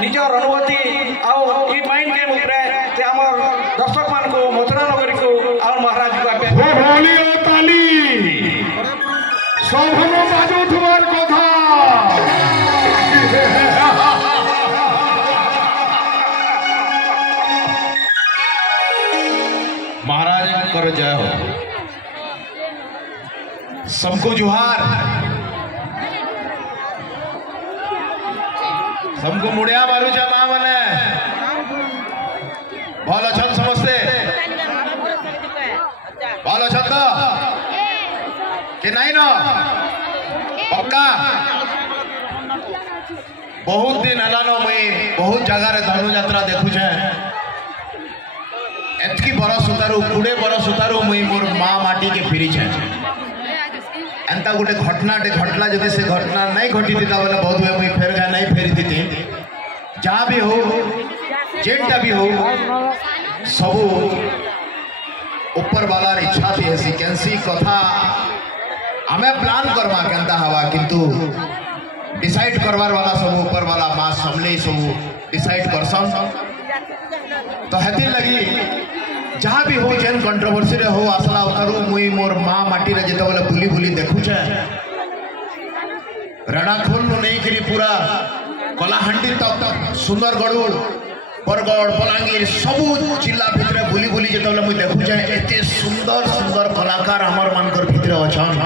निजर अनुभूति आउ ई माइंड गेम उपरे ते हमर दर्शक मान को मथुरा नगरी को और महाराज को आपे होली ओ ताली सभनो बाजो तुमार कथा महाराज कर जय हो। सबको जुहार, सबको मुड़िया मारू जा मां मने भल अछन समस्ते भल अछन तो कि नहीं न पक्का बहुत दिन हलानो मुई बहुत जगह रे धनु यात्रा देखु छे एतकी बरस उतारू 20 बरस उतारू मुई मोर माँ माटी के फिरी छे एंता गोटे घटना घटला जदि से घटना नहीं घटी थी बोले बहुत हुए मुई फेर गा नहीं फेरी थी जहाँ भी हो जेनटा भी हो सब ऊपर वाला इच्छा थी ऐसी कैंसी कथा हमें प्लान करवा केंता हवा किंतु डिसाइड करवार वाला सब ऊपर वाला माँ समले सब डिसाइड करसन तो हेती लगी जहाँ भी हो जेन कंट्रोवर्सी रे हो आसला उतारू मुई मोर माँ माटी रे जेते बोले बुली बुली देखु छे रडाखोल नु नहीं करी पूरा कलाहांडी तक सुंदरगढ़ बरगढ़ बलांगीर सबू जिला भितर बुली बुली जेते बोले मुई देखु छे एते सुंदर सुंदर कलाकार हमर मानकर भितर अछन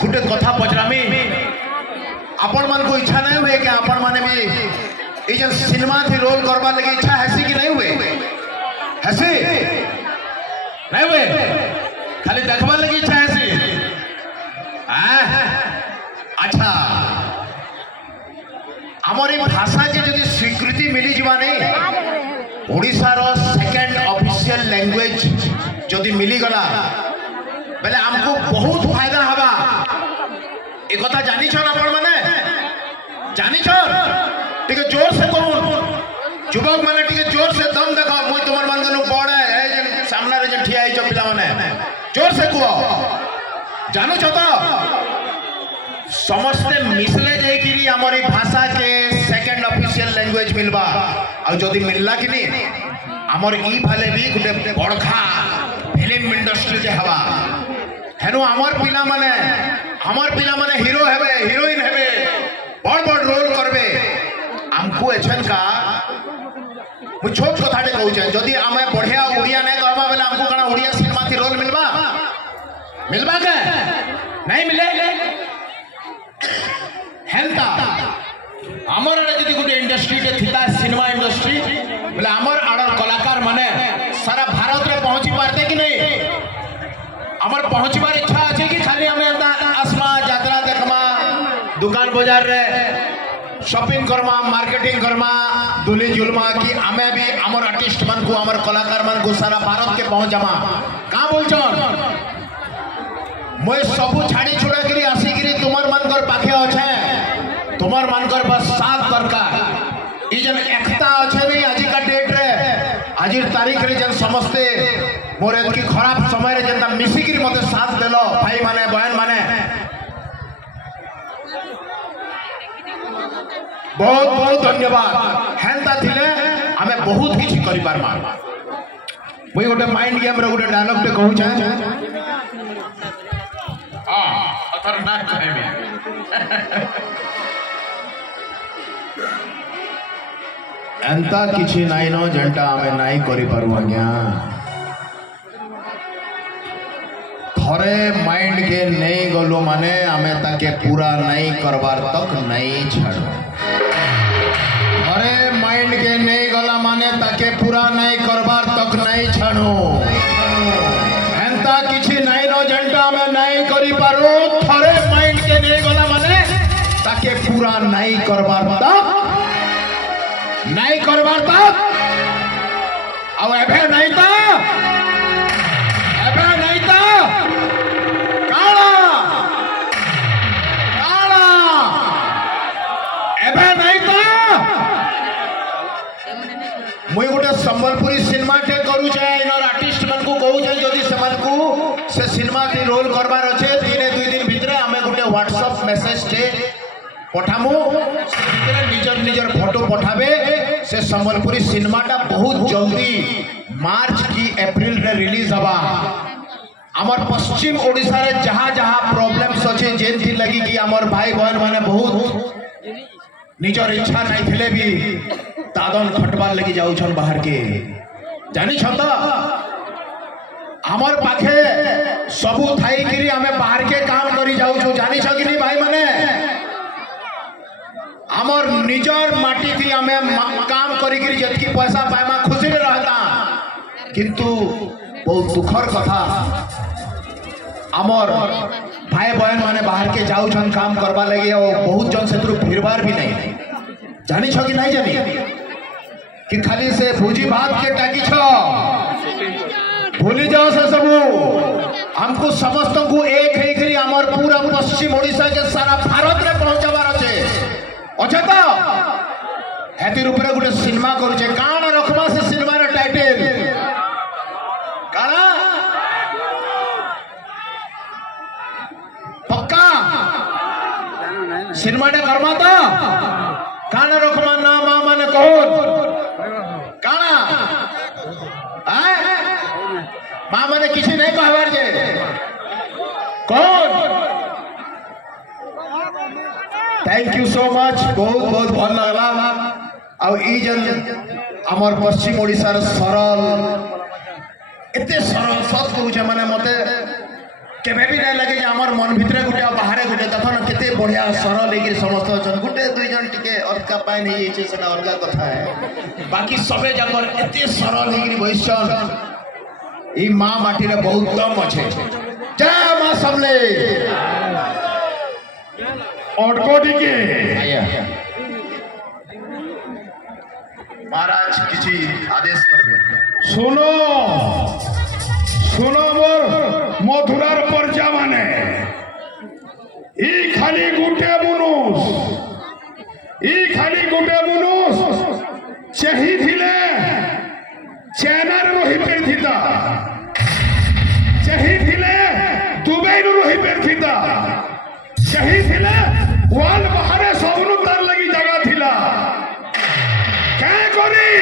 गुटे कथा पचरामी आपण मान को इच्छा नहीं हुए कि आपण माने भी ये जो सिनेमा थी रोल करवा लगी इच्छा हैसी कि नहीं हुए हैसी नहीं हुए खाली देखवा लगी इच्छा हैसी अच्छा हमारी भाषा के जो स्वीकृति मिली जीवा नहीं ओडिशा रो सेकंड ऑफिशियल लैंग्वेज जो मिली गला बेले हमको बहुत फायदा हवा एक कथा जानी छन आपण माने जानी छन ठीक जोर से कहूँ युवक मैंने ठीक जोर से दम देखा मुई तुम मान बड़ है सामने रे ठिया पिला मैंने जोर से कह जानू तो समस्ते मिसले जाकि आमर भाषा के सेकंड ऑफिशियल लैंग्वेज मिलवा आ जदि मिलला कि नहीं आमर ई भाले भी गोटे बड़खा फिल्म इंडस्ट्री जे हवा हेनु आमर पिला माने हीरो हेबे हीरोइन हेबे बड़ बड़ रोल करबे हमको एछन का मु छोट कथाटे कहू छे जदि आमे बढ़िया ओडिया नै कहबा बेले हमको कना ओडिया सिनेमा थी रोल मिलबा के नहीं मिले हेंता हमर रे जदि गुटे इंडस्ट्री के थिता सिनेमा इंडस्ट्री बेले हमर आडर कलाकार माने सारा भारत रे पहुंची पारते कि नहीं हमर पहुंचबार इच्छा আছে कि खाली हमें एंता आसमा यात्रा देखमा दुकान बाजार रे शॉपिंग करमा मार्केटिंग करमा दुली जुलमा कि आमे भी हमर आर्टिस्ट मन को हमर कलाकार मन को सारा भारत के पहुंच जामा का बोलछन मोय सबु छाड़ी छुड़ा गिरी आसी गिरी तुमर मन कर पाखे अछे तुमर मन कर बस साथ दरकार ई जन एकता अछे नहीं आज का डेट रे आजिर तारीख रे जन समस्ते मोर एतकी खराब समय रे जनता मिसी गिरी मते साथ देलो भाई माने बहन माने बहुत बहुत धन्यवाद हेंता थिले हमें बहुत किछि करि पारमा मुई गोटे माइंड गेम रे गोटे डायलॉग ते कहू चाहे खतरनाक कहबे एंता किछि नाइ न जेंटा हमें नाइ करि पारु आज्ञा थरे माइंड के नहीं गलो माने हमें ताके पूरा नहीं करवार तक नहीं छाड़ो अरे माइंड के नहीं गला माने ताके पूरा नहीं करवार तक नहीं छाड़ो एंता किछि नहीं नो जेंटा में नहीं करि पारो थरे माइंड के नहीं गला माने ताके पूरा नहीं करवार तक अब एबे नहीं ता मुई गोटे संबलपुरी सिनेमा टे करू छे इनर आर्टिस्ट मन को कहू छे जदी समन को से सिनेमा के रोल करबार अछि दिने 2 दिन भितरे हमें गोटे व्हाट्सएप मैसेज टे पठामु से भितरे निजर निजर फोटो पठाबे से संबलपुरी सिनेमाटा बहुत जल्दी मार्च की अप्रैल रे रिलीज हवा आमर पश्चिम ओडिशा रे जहाँ जहाँ प्रॉब्लम्स अच्छे जेन थी लगी कि आमर भाई बहन माने बहुत निजर इच्छा नहीं थिले भी दादन खटबार लगी जाऊछन बाहर के जानी छत आमर पाखे सबू थाई किरी आमे बाहर के काम करी जाऊछु जानी छ कि नहीं भाई माने आमर निजर माटी थी आमे काम करी किरी जतकी पैसा पाएमा खुशी रे रहता किंतु बहुत दुखर कथा आमर भाई बहन माने बाहर के जाऊछन काम करबा लगे और बहुत जन से फिरबार भी नहीं जानी छ कि नहीं जानी कि खाली से भूजी भात के टाकी छ भूली जाओ से सबू हमको समस्त को एक है करी आमर पूरा पश्चिम ओडिशा के सारा भारत रे पहुंचाबार अच्छे अच्छे तो हेतिर ऊपर गोटे सिनेमा करूचे काण रखबा से सिनेमा रे टाइटल काणा पक्का सिनेमा टे करमा तो काण रखबा ना मां माने कौन काणा मां मैंने किसी नहीं कहवार जे कौन थैंक यू सो मच बहुत बहुत भल लगला आ ई जन हमर पश्चिम ओडिशा रे सरल एते सरल सत कहूचे माने मते केबे भी नहीं लगे जे हमर मन भितरे गुटे बाहर गुटे तखन केते बढ़िया सरल लेकिन समस्त जन गुटे दुई जन टिके अलका पाए नहीं छै सेना अलगा कथा है बाकी सबे जकर एते सरल लेकिन भविष्य ई माँ माटी रे बहुत दम अच्छे जय माँ सबले अटकोटी के महाराज किसी आदेश करबे सुनो सुनो मोर मधुरार परजा माने ई खाली गुटे मुनुस चाही थिले चैनार रही पेरथिता चाही थिले दुबई नु रही पेरथिता चाही थिले वाल बाहरे सबनु तार लगी जगह थिला काय करी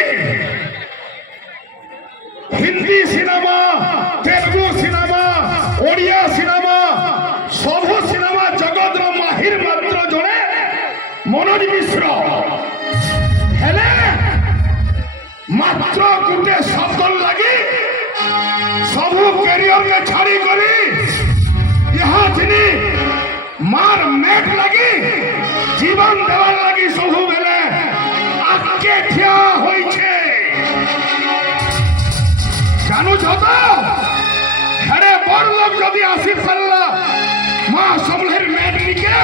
Hindi cinema Telugu cinema Odia cinema सब सिनेमा जगत रो माहिर मात्र जणे मनोज मिश्र हेले मात्र गुटे शब्द लगी सबू कैरियर के छाड़ी करी यहाँ थिनी मार मेट लगी जीवन देवार लगी सबू बेले आके ठिया होई छे जानू छ तो हेरे बड़ लोग जदी आसी पड़ला मां सबलेर मेट लिखे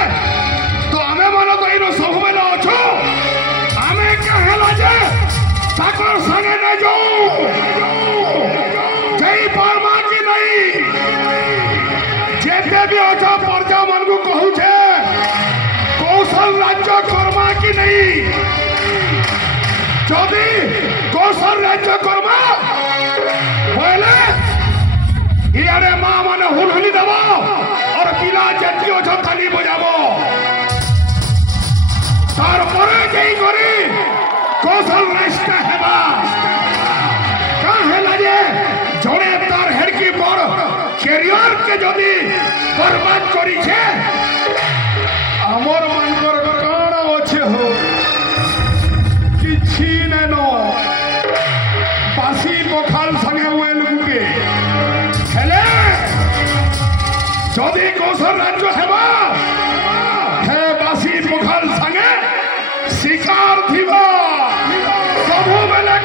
तो आमे मानो तो इनो सबू बेले अछो आमे कहेला जे ताकर संगे न जाओ जय परमा की नहीं जेते भी अच्छा परजा मन को कहू छे कौशल राज्य कर्मा की नहीं जदि कौशल राज्य कर्मा बोले इयारे मां माने हुलहुली देबो और पिला जेती अच्छा थाली बजाबो तार परे जई करी कौशल राष्ट्र हेबा काहे लागे जोड़े तार हेडकी बड़ कैरियर के जदी बर्बाद करी छे हमर मानकर काण अच्छे हो किछि नेनो बासी पखाल संगे वेल गुटे हेले जदी कौशल राज्य हेबा हे बासी पखाल संगे शिकार थिबा सबू बेले